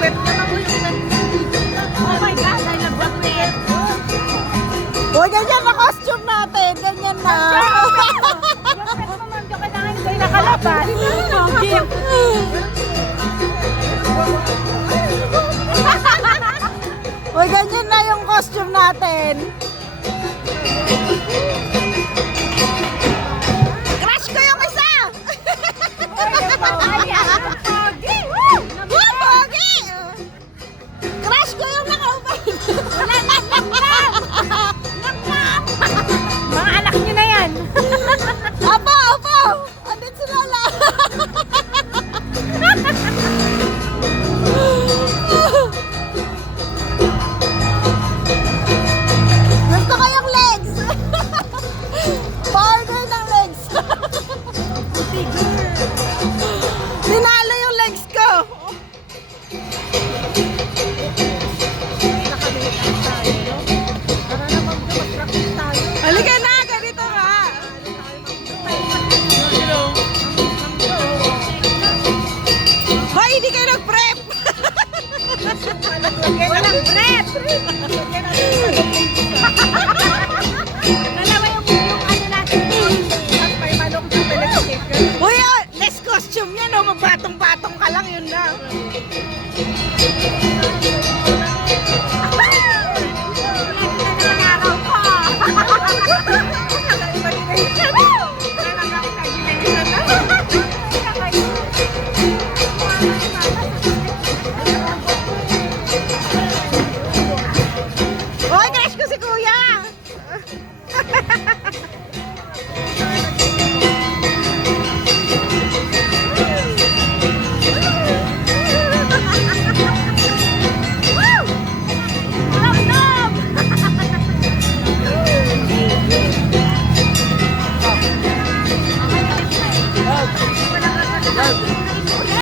Nag-web naman ko yung web. Oh my God, I love the web. Uy, ganyan na costume natin. Ganyan na. Yung web mo, ma'am, yung kailangan kayo nakalaban. Pogi. Uy, ganyan na yung costume natin. Crush ko yung isa! Pogi. Woo, pogi! Crush ko yung nakaupay. Mga anak nyo na yan. Opo, opo! Andun si Lola. Gusto ko yung legs. Powder ng legs. Tinalo yung legs ko. Halika na, ganito nga. Hoy, hindi kayo nag-prep. Walang bread. Dalawa yung ano natin. At may manok na pinag-shake. Uy, oh, less costume yan, oh. Magbatong-batong ka lang, yun na. Nangangaral ko. Hoy, crush ko si Kuya.